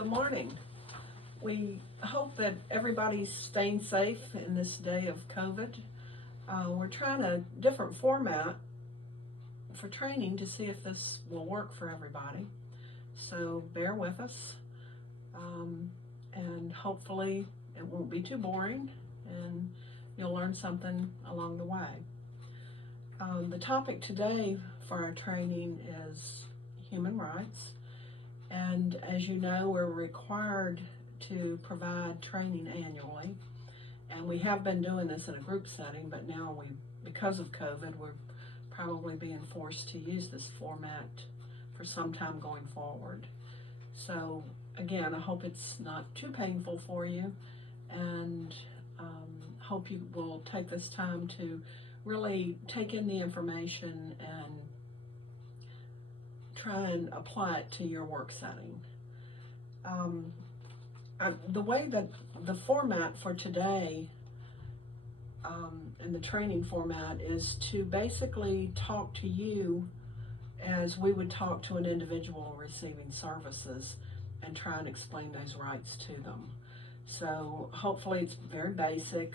Good morning. We hope that everybody's staying safe in this day of COVID. We're trying a different format for training to see if this will work for everybody. So bear with us, and hopefully it won't be too boring and you'll learn something along the way. The topic today for our training is human rights. And as you know, we're required to provide training annually. And we have been doing this in a group setting, but now because of COVID, we're probably being forced to use this format for some time going forward. So again, I hope it's not too painful for you, and hope you will take this time to really take in the information and try and apply it to your work setting. The way that the format for today and the training format is to basically talk to you as we would talk to an individual receiving services and try and explain those rights to them. So hopefully it's very basic,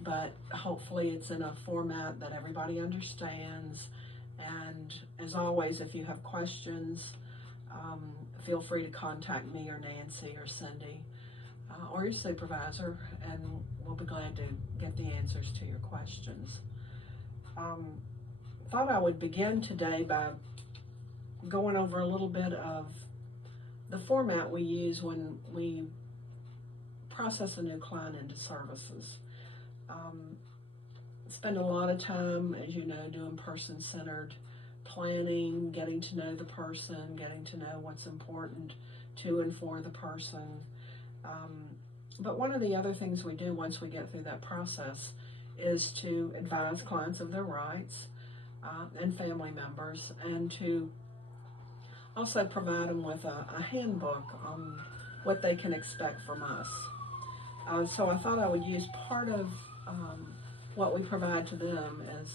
but hopefully it's in a format that everybody understands. And as always, if you have questions, feel free to contact me or Nancy or Cindy or your supervisor, and we'll be glad to get the answers to your questions. Thought I would begin today by going over a little bit of the format we use when we process a new client into services. Spend a lot of time, as you know, doing person-centered planning, getting to know the person, getting to know what's important to and for the person. But one of the other things we do once we get through that process is to advise clients of their rights and family members, and to also provide them with a handbook on what they can expect from us. So I thought I would use part of what we provide to them as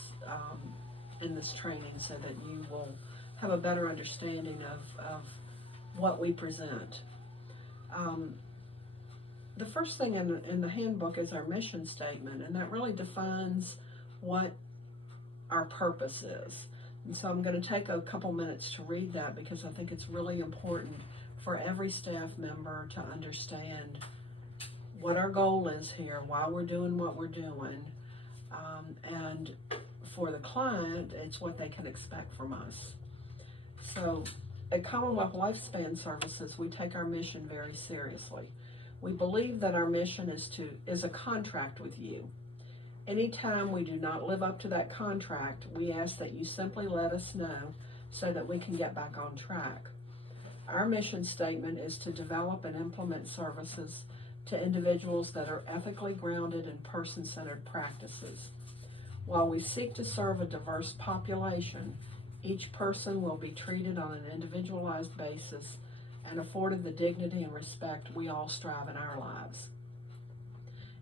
in this training, so that you will have a better understanding of what we present. The first thing in the handbook is our mission statement, and that really defines what our purpose is. And so I'm going to take a couple minutes to read that, because I think it's really important for every staff member to understand what our goal is here, why we're doing what we're doing, and for the client, it's what they can expect from us. So at Commonwealth Lifespan Services, we take our mission very seriously. We believe that our mission is a contract with you. Anytime we do not live up to that contract, we ask that you simply let us know so that we can get back on track. Our mission statement is to develop and implement services to individuals that are ethically grounded in person-centered practices. While we seek to serve a diverse population, each person will be treated on an individualized basis and afforded the dignity and respect we all strive in our lives.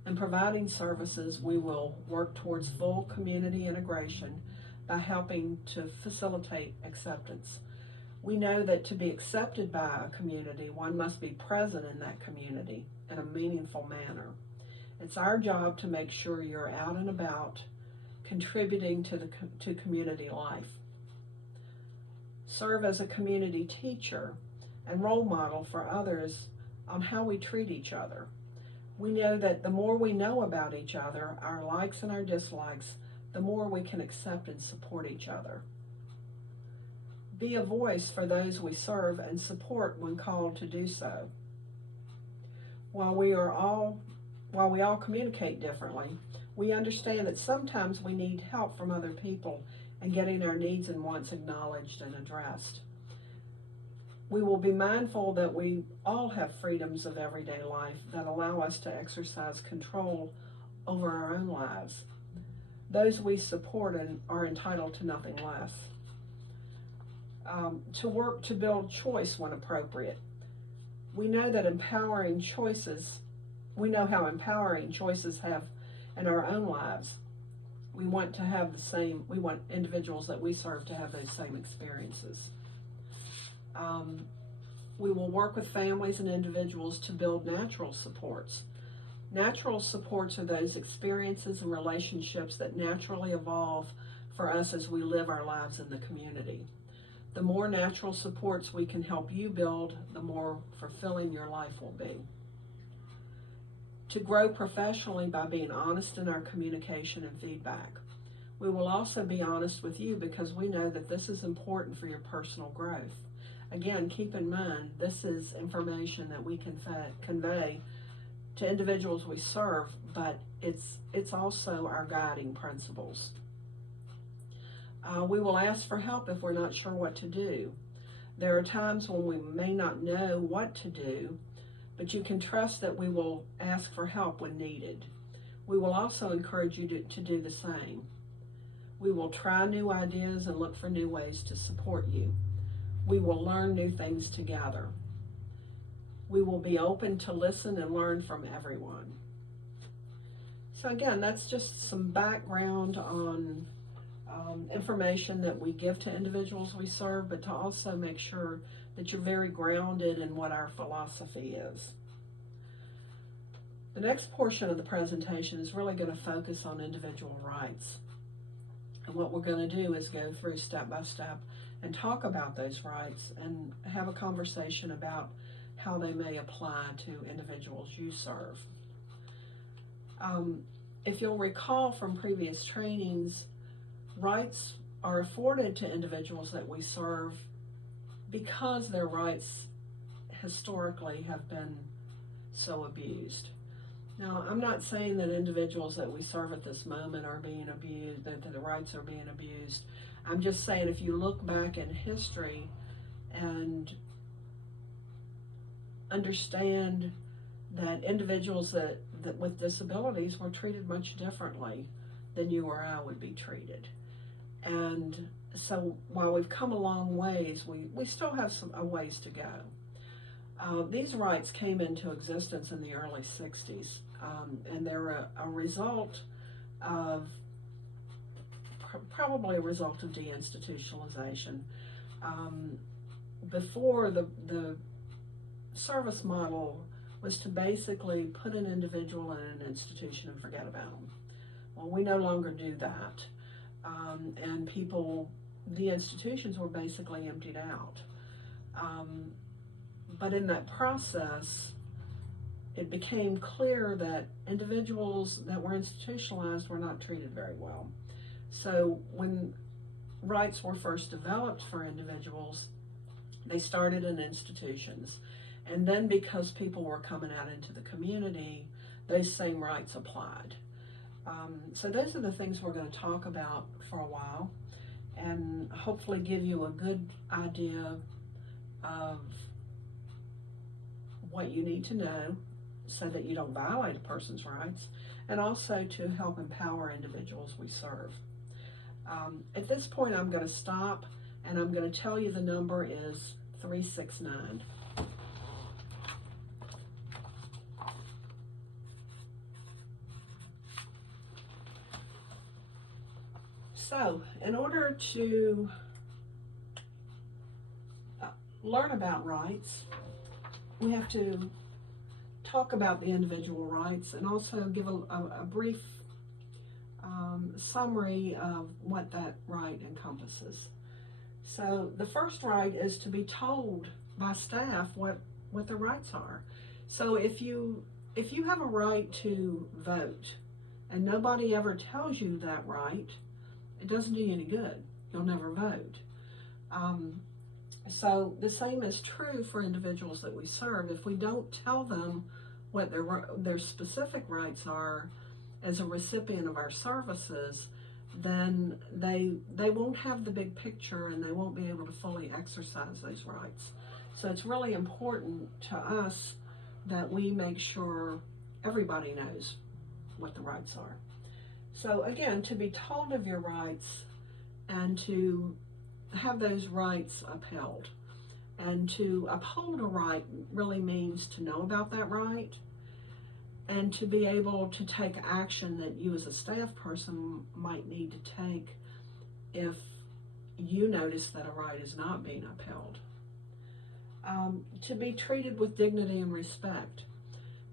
In providing services, we will work towards full community integration by helping to facilitate acceptance. We know that to be accepted by a community, one must be present in that community in a meaningful manner. It's our job to make sure you're out and about, contributing to community life. Serve as a community teacher and role model for others on how we treat each other. We know that the more we know about each other, our likes and our dislikes, the more we can accept and support each other. Be a voice for those we serve and support when called to do so. While we all communicate differently, we understand that sometimes we need help from other people in getting our needs and wants acknowledged and addressed. We will be mindful that we all have freedoms of everyday life that allow us to exercise control over our own lives. Those we support are entitled to nothing less. To work to build choice when appropriate. We know how empowering choices have in our own lives. We want individuals that we serve to have those same experiences. We will work with families and individuals to build natural supports. Natural supports are those experiences and relationships that naturally evolve for us as we live our lives in the community. The more natural supports we can help you build, the more fulfilling your life will be. To grow professionally by being honest in our communication and feedback. We will also be honest with you because we know that this is important for your personal growth. Again, keep in mind, this is information that we can convey to individuals we serve, but it's also our guiding principles. We will ask for help if we're not sure what to do. There are times when we may not know what to do, but you can trust that we will ask for help when needed. We will also encourage you to do the same. We will try new ideas and look for new ways to support you. We will learn new things together. We will be open to listen and learn from everyone. So again, that's just some background on information that we give to individuals we serve, but to also make sure that you're very grounded in what our philosophy is. The next portion of the presentation is really going to focus on individual rights. And what we're going to do is go through step by step and talk about those rights and have a conversation about how they may apply to individuals you serve. If you'll recall from previous trainings, rights are afforded to individuals that we serve because their rights historically have been so abused. Now, I'm not saying that individuals that we serve at this moment are being abused, that the rights are being abused. I'm just saying if you look back in history and understand that individuals that with disabilities were treated much differently than you or I would be treated. And so while we've come a long ways, we still have a ways to go. These rights came into existence in the early 60s, and they're a result of, probably a result of deinstitutionalization. Before, the service model was to basically put an individual in an institution and forget about them. Well, we no longer do that. And the institutions were basically emptied out. But in that process, it became clear that individuals that were institutionalized were not treated very well. So when rights were first developed for individuals, they started in institutions. And then because people were coming out into the community, those same rights applied. So those are the things we're going to talk about for a while and hopefully give you a good idea of what you need to know so that you don't violate a person's rights, and also to help empower individuals we serve. At this point, I'm going to stop and I'm going to tell you the number is 369. So, in order to learn about rights, we have to talk about the individual rights and also give a brief summary of what that right encompasses. So, the first right is to be told by staff what the rights are. So, if you have a right to vote and nobody ever tells you that right, it doesn't do you any good. You'll never vote. So the same is true for individuals that we serve. If we don't tell them what their specific rights are as a recipient of our services, then they won't have the big picture and they won't be able to fully exercise those rights. So it's really important to us that we make sure everybody knows what the rights are. So again, to be told of your rights and to have those rights upheld. And to uphold a right really means to know about that right and to be able to take action that you as a staff person might need to take if you notice that a right is not being upheld. to be treated with dignity and respect.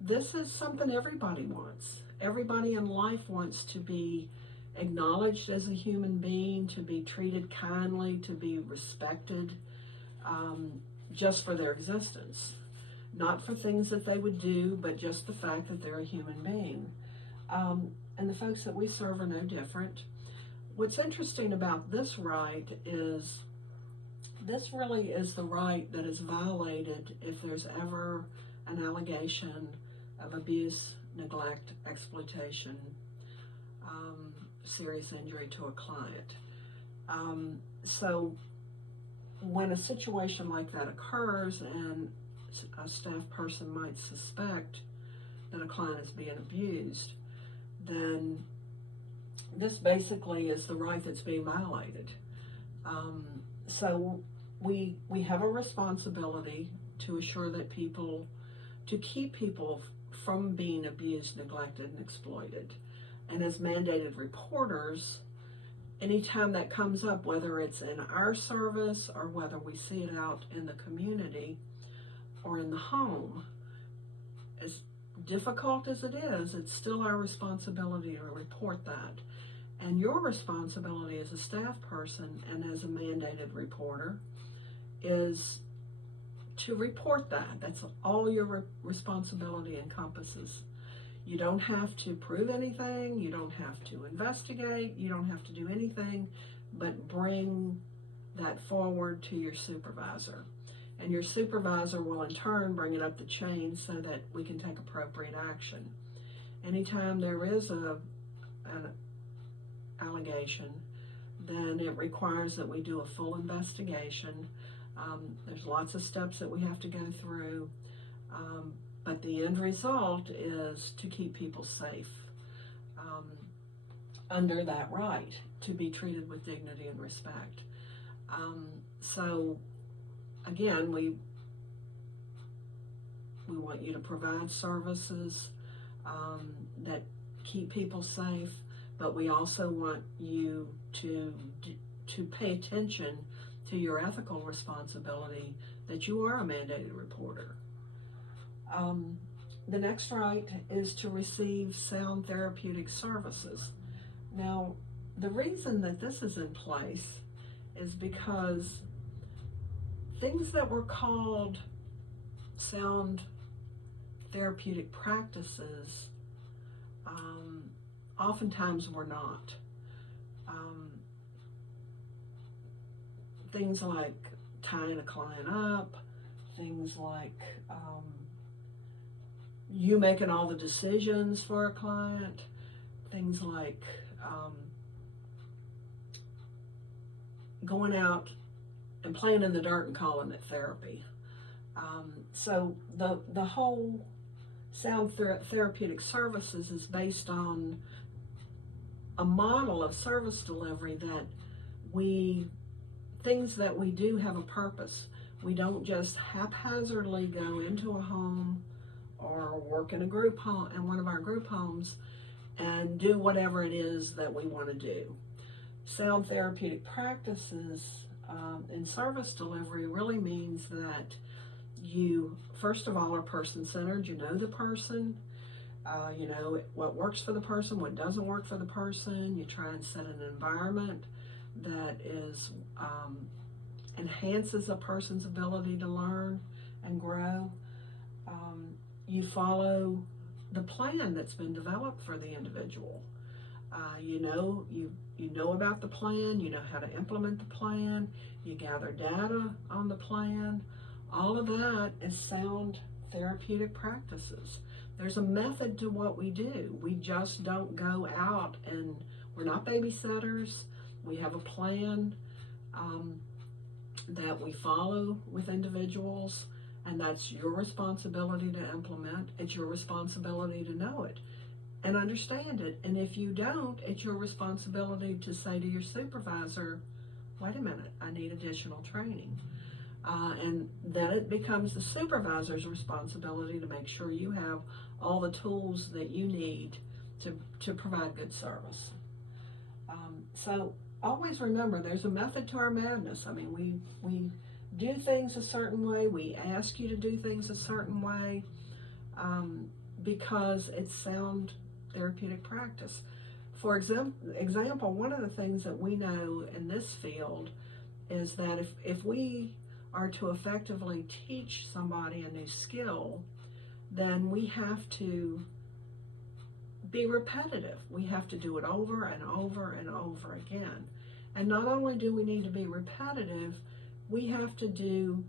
This is something everybody wants. Everybody in life wants to be acknowledged as a human being, to be treated kindly, to be respected, just for their existence. Not for things that they would do, but just the fact that they're a human being. And the folks that we serve are no different. What's interesting about this right is this really is the right that is violated if there's ever an allegation of abuse, neglect, exploitation, serious injury to a client. So when a situation like that occurs and a staff person might suspect that a client is being abused, then this basically is the right that's being violated. So we have a responsibility to assure that to keep people from being abused, neglected, and exploited. And as mandated reporters, anytime that comes up, whether it's in our service or whether we see it out in the community or in the home, as difficult as it is, it's still our responsibility to report that. And your responsibility as a staff person and as a mandated reporter is to report that. That's all your responsibility encompasses. You don't have to prove anything, you don't have to investigate, you don't have to do anything but bring that forward to your supervisor. And your supervisor will in turn bring it up the chain so that we can take appropriate action. Anytime there is an allegation, then it requires that we do a full investigation. There's lots of steps that we have to go through, but the end result is to keep people safe under that right to be treated with dignity and respect. So again, we want you to provide services that keep people safe, but we also want you to pay attention to your ethical responsibility that you are a mandated reporter. The next right is to receive sound therapeutic services. Now, the reason that this is in place is because things that were called sound therapeutic practices oftentimes were not. Things like tying a client up, things like you making all the decisions for a client, things like going out and playing in the dirt and calling it therapy. So the whole sound therapeutic services is based on a model of service delivery that things that we do have a purpose. We don't just haphazardly go into a home or work in a group home, in one of our group homes, and do whatever it is that we want to do. Sound therapeutic practices in service delivery really means that you, first of all, are person-centered. You know the person. You know what works for the person, what doesn't work for the person. You try and set an environment that enhances a person's ability to learn and grow. You follow the plan that's been developed for the individual. You know about the plan, you know how to implement the plan, you gather data on the plan. All of that is sound therapeutic practices. There's a method to what we do. We just don't go out and we're not babysitters. We have a plan that we follow with individuals, and that's your responsibility to implement. It's your responsibility to know it and understand it. And if you don't, it's your responsibility to say to your supervisor, wait a minute, I need additional training. And then it becomes the supervisor's responsibility to make sure you have all the tools that you need to provide good service. So always remember, there's a method to our madness. I mean, we do things a certain way. We ask you to do things a certain way because it's sound therapeutic practice. For example, one of the things that we know in this field is that if we are to effectively teach somebody a new skill, then we have to be repetitive. We have to do it over and over and over again. And not only do we need to be repetitive, we have to do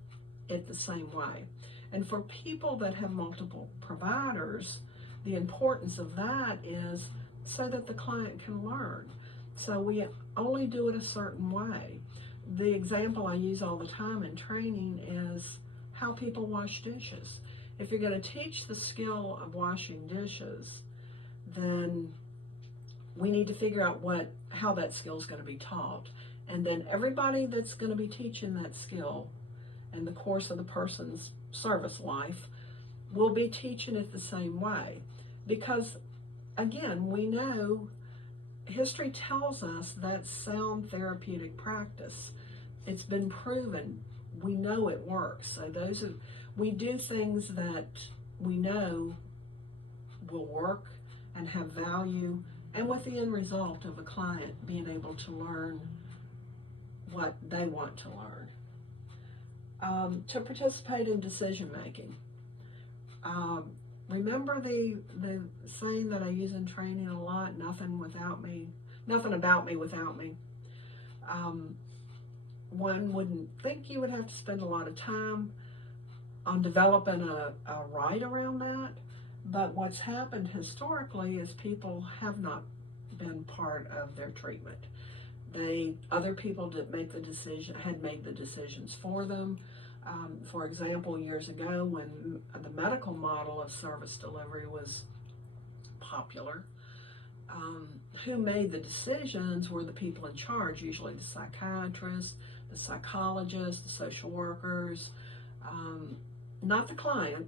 it the same way. And for people that have multiple providers, the importance of that is so that the client can learn. So we only do it a certain way. The example I use all the time in training is how people wash dishes. If you're going to teach the skill of washing dishes, then we need to figure out how that skill is going to be taught. And then everybody that's going to be teaching that skill in the course of the person's service life will be teaching it the same way. Because, again, we know, history tells us that sound therapeutic practice. It's been proven. We know it works. So we do things that we know will work and have value, and with the end result of a client being able to learn what they want to learn. To participate in decision making. Remember the saying that I use in training a lot, nothing about me without me. One wouldn't think you would have to spend a lot of time on developing a right around that, but what's happened historically is people have not been part of their treatment. Other people that had made the decisions for them. For example, years ago when the medical model of service delivery was popular, who made the decisions were the people in charge, usually the psychiatrists, the psychologists, the social workers, not the client.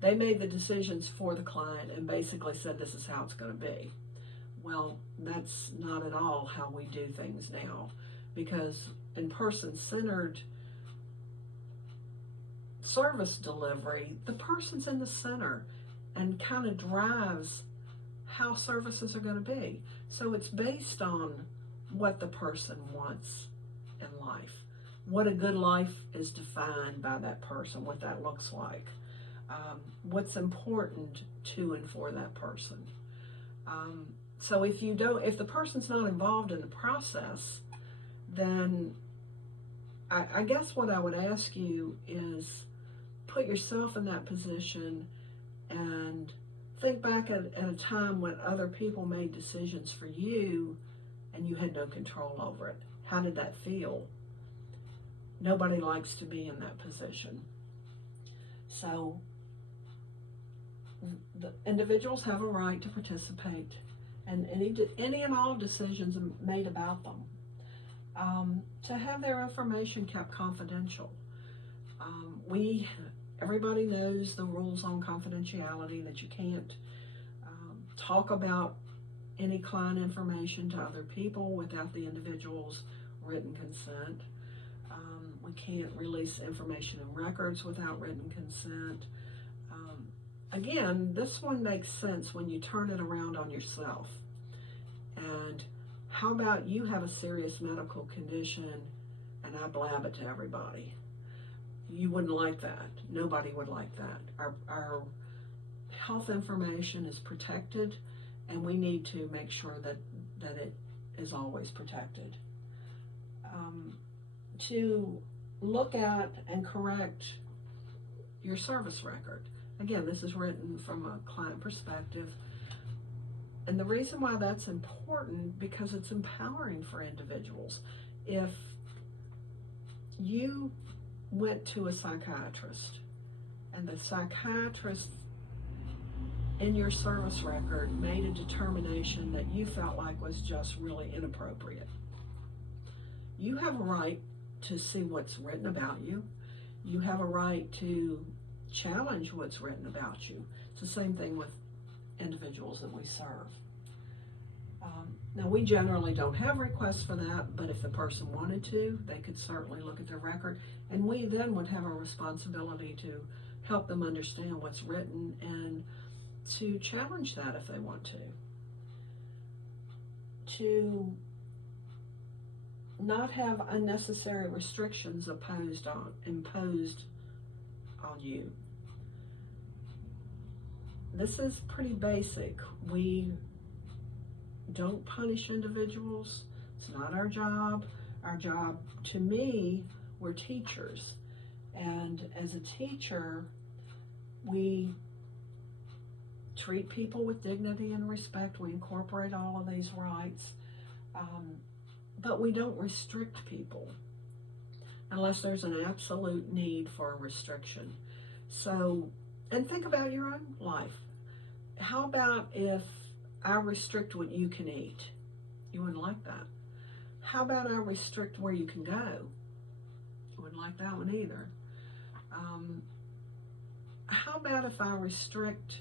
They made the decisions for the client and basically said this is how it's going to be. Well, that's not at all how we do things now, because in person-centered service delivery, the person's in the center and kind of drives how services are going to be. So it's based on what the person wants in life. What a good life is defined by that person, what that looks like. What's important to and for that person. So if the person's not involved in the process, then I guess what I would ask you is put yourself in that position and think back at a time when other people made decisions for you and you had no control over it. How did that feel? Nobody likes to be in that position. So the individuals have a right to participate in any and all decisions made about them. To have their information kept confidential. Everybody knows the rules on confidentiality, that you can't talk about any client information to other people without the individual's written consent. We can't release information in records without written consent. Again, this one makes sense when you turn it around on yourself. And how about you have a serious medical condition and I blab it to everybody? You wouldn't like that. Nobody would like that. Our health information is protected, and we need to make sure that it is always protected. To look at and correct your service record. Again, this is written from a client perspective. And the reason why that's important, because it's empowering for individuals. If you went to a psychiatrist and the psychiatrist in your service record made a determination that you felt like was just really inappropriate, you have a right to see what's written about you. You have a right to challenge what's written about you. It's the same thing with individuals that we serve. Now, we generally don't have requests for that, but if the person wanted to, they could certainly look at their record, and we then would have a responsibility to help them understand what's written and to challenge that if they want to. To not have unnecessary restrictions imposed on you. This is pretty basic. We don't punish individuals. It's not our job. Our job, to me, we're teachers. And as a teacher, we treat people with dignity and respect. We incorporate all of these rights. But we don't restrict people unless there's an absolute need for a restriction. So, and think about your own life. How about if I restrict what you can eat? You wouldn't like that. How about I restrict where you can go? You wouldn't like that one either. How about if I restrict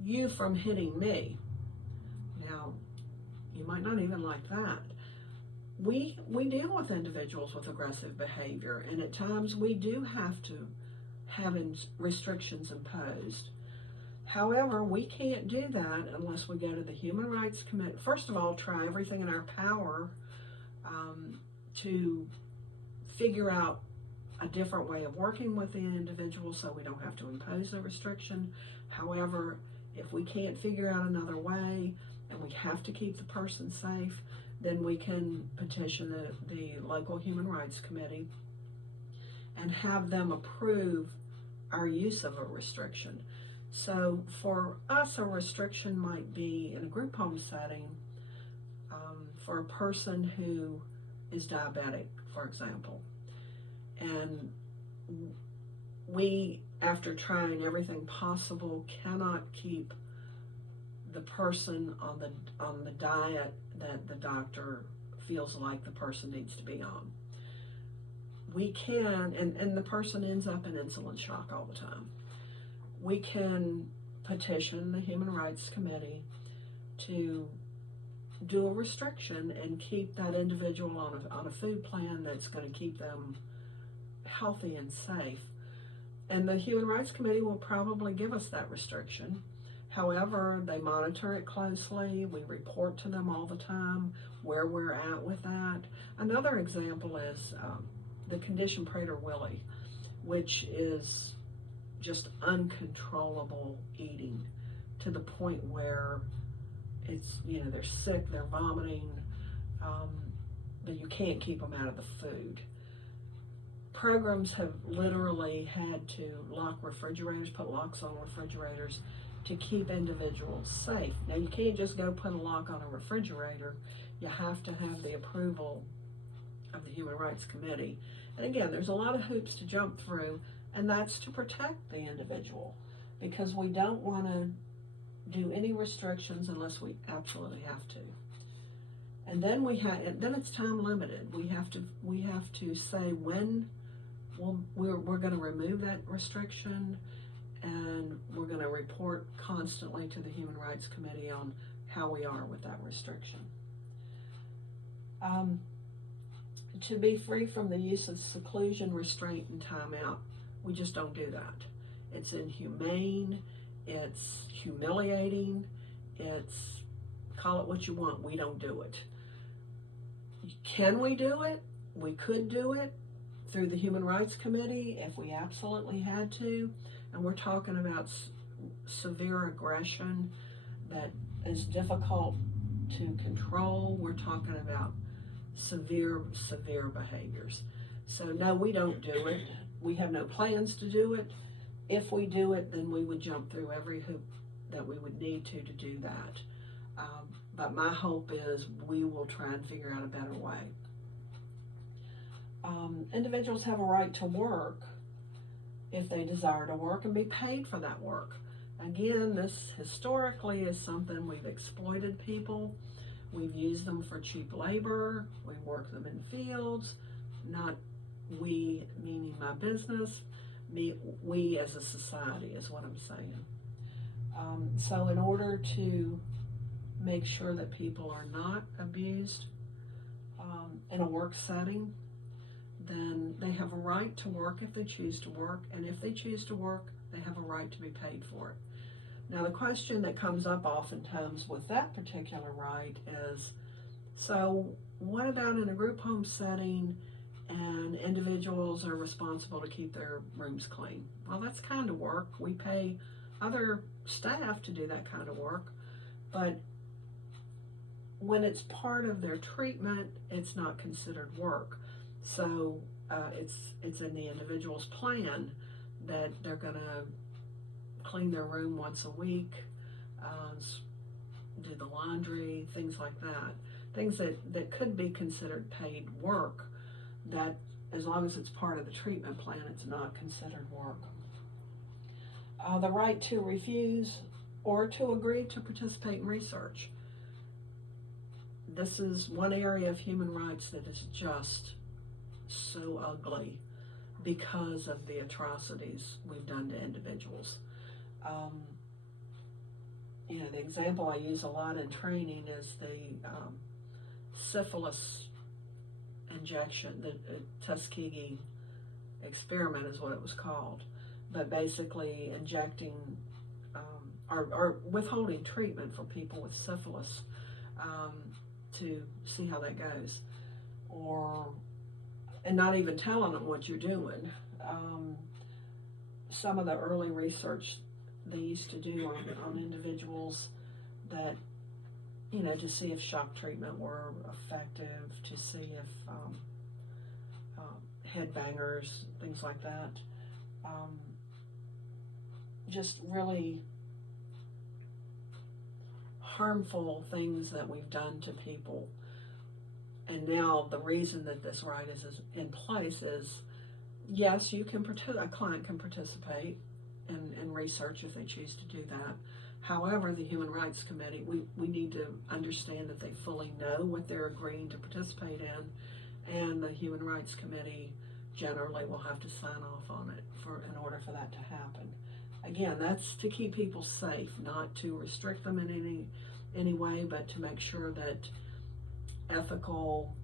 you from hitting me? Now, you might not even like that. We deal with individuals with aggressive behavior, and at times we do have to have restrictions imposed. However, we can't do that unless we go to the Human Rights Committee. First of all, try everything in our power to figure out a different way of working with the individual so we don't have to impose a restriction. However, if we can't figure out another way and we have to keep the person safe, then we can petition the local Human Rights Committee and have them approve our use of a restriction. So for us, a restriction might be in a group home setting for a person who is diabetic, for example. And we, after trying everything possible, cannot keep the person on the diet that the doctor feels like the person needs to be on. We can, and the person ends up in insulin shock all the time. We can petition the Human Rights Committee to do a restriction and keep that individual on a food plan that's going to keep them healthy and safe. And the Human Rights Committee will probably give us that restriction. However, they monitor it closely. We report to them all the time where we're at with that. Another example is the condition Prader-Willi, which is just uncontrollable eating to the point where it's, they're sick, they're vomiting, but you can't keep them out of the food. Programs have literally had to lock refrigerators, put locks on refrigerators to keep individuals safe. Now, you can't just go put a lock on a refrigerator. You have to have the approval of the Human Rights Committee. And again, there's a lot of hoops to jump through, and that's to protect the individual, because we don't want to do any restrictions unless we absolutely have to. And then then it's time limited. We have to say when we're going to remove that restriction, and we're going to report constantly to the Human Rights Committee on how we are with that restriction. To be free from the use of seclusion, restraint, and timeout, we just don't do that. It's inhumane, it's humiliating, it's, call it what you want, we don't do it. Can we do it? We could do it through the Human Rights Committee if we absolutely had to. And we're talking about severe aggression that is difficult to control. We're talking about severe behaviors. So no, we don't do it. We have no plans to do it. If we do it, then we would jump through every hoop that we would need to do that. But my hope is we will try and figure out a better way. Individuals have a right to work if they desire to work and be paid for that work. Again, this historically is something we've exploited people. We've used them for cheap labor. We work them in fields. Not we, meaning my business. We as a society is what I'm saying. So in order to make sure that people are not abused in a work setting, then they have a right to work if they choose to work, and if they choose to work, they have a right to be paid for it. Now, the question that comes up oftentimes with that particular right is, so what about in a group home setting and individuals are responsible to keep their rooms clean? Well, that's kind of work. We pay other staff to do that kind of work, but when it's part of their treatment, it's not considered work. So it's in the individual's plan that they're going to clean their room once a week, do the laundry, things like that. Things that could be considered paid work, that as long as it's part of the treatment plan, it's not considered work. The right to refuse or to agree to participate in research. This is one area of human rights that is just so ugly because of the atrocities we've done to individuals. The example I use a lot in training is the syphilis injection. The Tuskegee experiment is what it was called. But basically injecting or withholding treatment for people with syphilis to see how that goes, and not even telling them what you're doing. Some of the early research they used to do on individuals that, to see if shock treatment were effective, to see if headbangers, things like that, just really harmful things that we've done to people. And now the reason that this right is in place is, yes, a client can participate in research if they choose to do that. However, the Human Rights Committee, we need to understand that they fully know what they're agreeing to participate in, and the Human Rights Committee generally will have to sign off on it in order for that to happen. Again, that's to keep people safe, not to restrict them in any way, but to make sure that ethical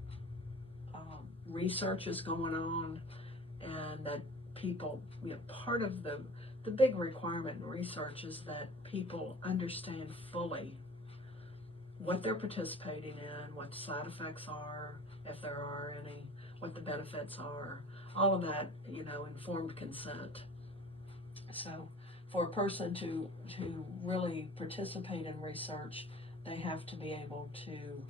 research is going on, and that people, part of the big requirement in research is that people understand fully what they're participating in, what the side effects are, if there are any, what the benefits are, all of that, informed consent. So for a person to really participate in research, they have to be able to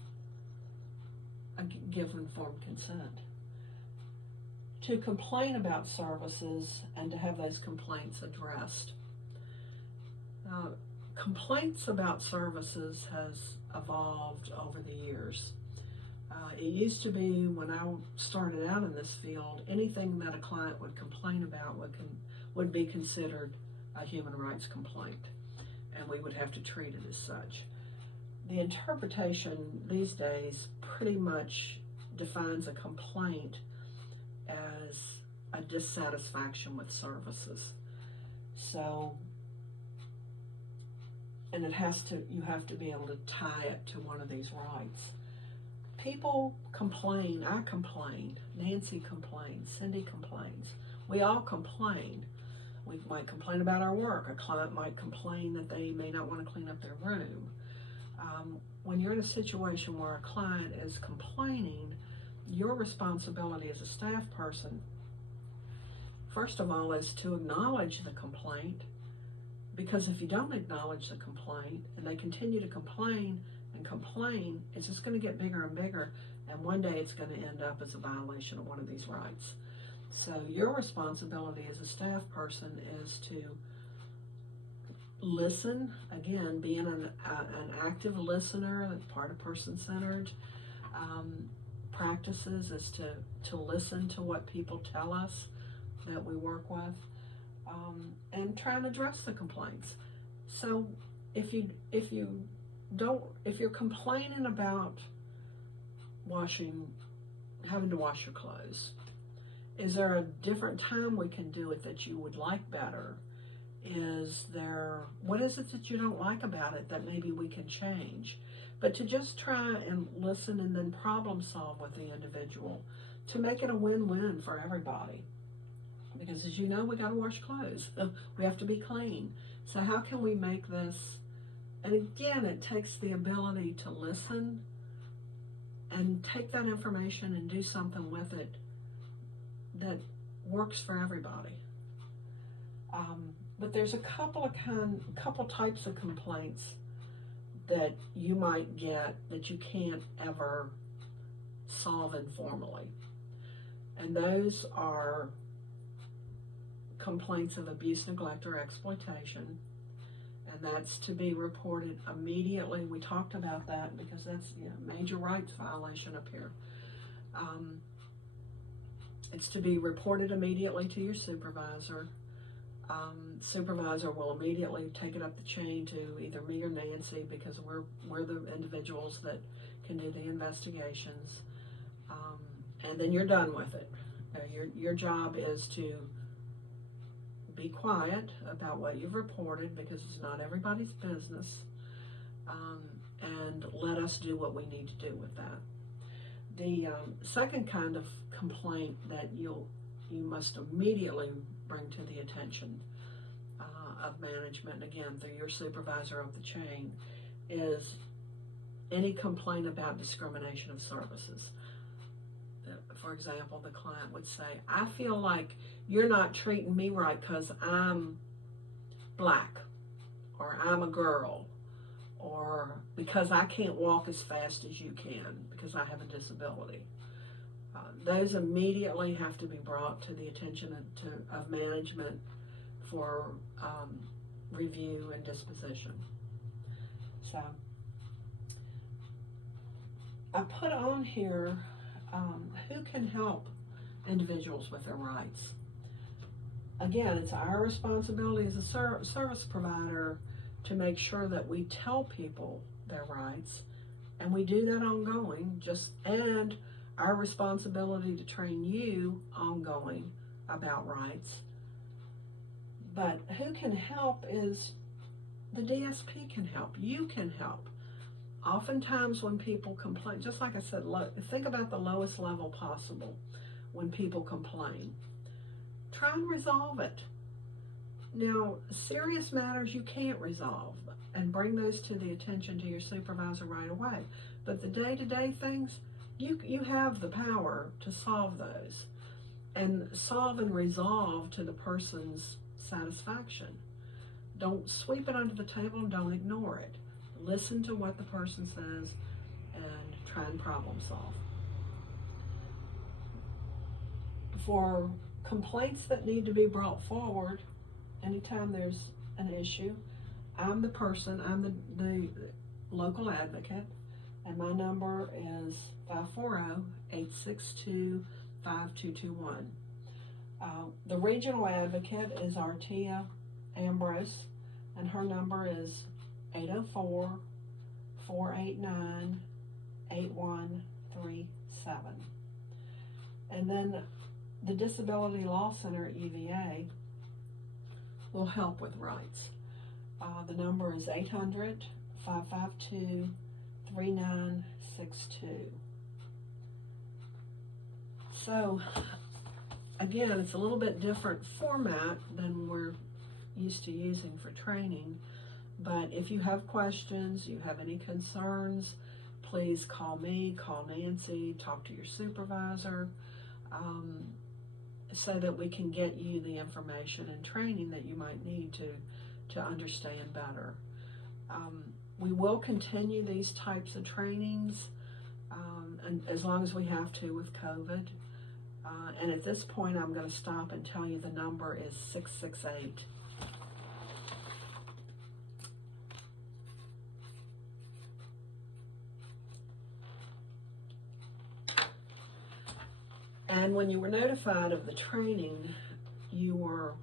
give informed consent. To complain about services and to have those complaints addressed. Complaints about services has evolved over the years. It used to be, when I started out in this field, anything that a client would complain about would be considered a human rights complaint, and we would have to treat it as such. The interpretation these days pretty much defines a complaint as a dissatisfaction with services. So, and you have to be able to tie it to one of these rights. People complain, I complain, Nancy complains, Cindy complains. We all complain. We might complain about our work. A client might complain that they may not want to clean up their room. When you're in a situation where a client is complaining, your responsibility as a staff person, first of all, is to acknowledge the complaint, because if you don't acknowledge the complaint and they continue to complain and complain, it's just going to get bigger and bigger, and one day it's going to end up as a violation of one of these rights. So your responsibility as a staff person is to listen, again, being an active listener. That's part of person-centered practices, is to listen to what people tell us that we work with, and try and address the complaints. So if you're complaining about having to wash your clothes, is there a different time we can do it that you would like better? Is there, what is it that you don't like about it that maybe we can change? But to just try and listen and then problem solve with the individual to make it a win-win for everybody. Because as you know, we got to wash clothes. We have to be clean. So how can we make this? And again, it takes the ability to listen and take that information and do something with it that works for everybody. But there's a couple types of complaints that you might get that you can't ever solve informally. And those are complaints of abuse, neglect, or exploitation. And that's to be reported immediately. We talked about that because that's a major rights violation up here. It's to be reported immediately to your supervisor. Supervisor will immediately take it up the chain to either me or Nancy, because we're the individuals that can do the investigations. And then you're done with it. Your job is to be quiet about what you've reported, because it's not everybody's business, and let us do what we need to do with that. The second kind of complaint that you must immediately bring to the attention of management, again through your supervisor up the chain, is any complaint about discrimination of services. For example, the client would say, I feel like you're not treating me right because I'm black, or I'm a girl, or because I can't walk as fast as you can because I have a disability. Those immediately have to be brought to the attention of management for review and disposition. So I put on here who can help individuals with their rights. Again, it's our responsibility as a service provider to make sure that we tell people their rights, and we do that ongoing, and our responsibility to train you ongoing about rights. But who can help is the DSP can help. You can help. Oftentimes when people complain, just like I said, think about the lowest level possible when people complain. Try and resolve it. Now, serious matters you can't resolve, and bring those to the attention to your supervisor right away. But the day-to-day things, you have the power to solve those, and solve and resolve to the person's satisfaction. Don't sweep it under the table, and don't ignore it. Listen to what the person says and try and problem solve. For complaints that need to be brought forward, anytime there's an issue, I'm the local advocate, and my number is 540-862-5221. The regional advocate is Artia Ambrose, and her number is 804-489-8137. And then the Disability Law Center at UVA will help with rights. The number is 800-552-3962. So again, it's a little bit different format than we're used to using for training, but if you have questions, you have any concerns, please call me, call Nancy, talk to your supervisor, so that we can get you the information and training that you might need to understand better. We will continue these types of trainings, and as long as we have to with COVID. And at this point, I'm going to stop and tell you the number is 668. And when you were notified of the training, you were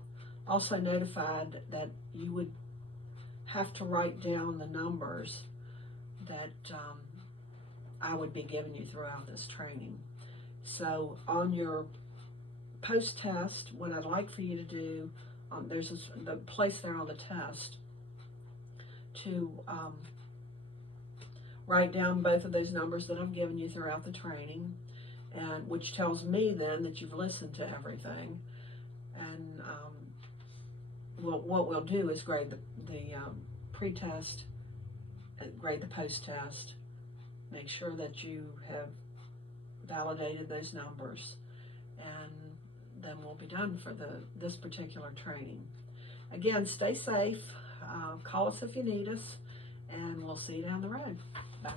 also notified that you would have to write down the numbers that I would be giving you throughout this training. So on your post-test, what I'd like for you to do there's the place there on the test to write down both of those numbers that I've given you throughout the training, and which tells me then that you've listened to everything. And what we'll do is grade the pre-test, grade the post-test, make sure that you have validated those numbers, and then we'll be done for this particular training. Again, stay safe. Call us if you need us, and we'll see you down the road. Bye.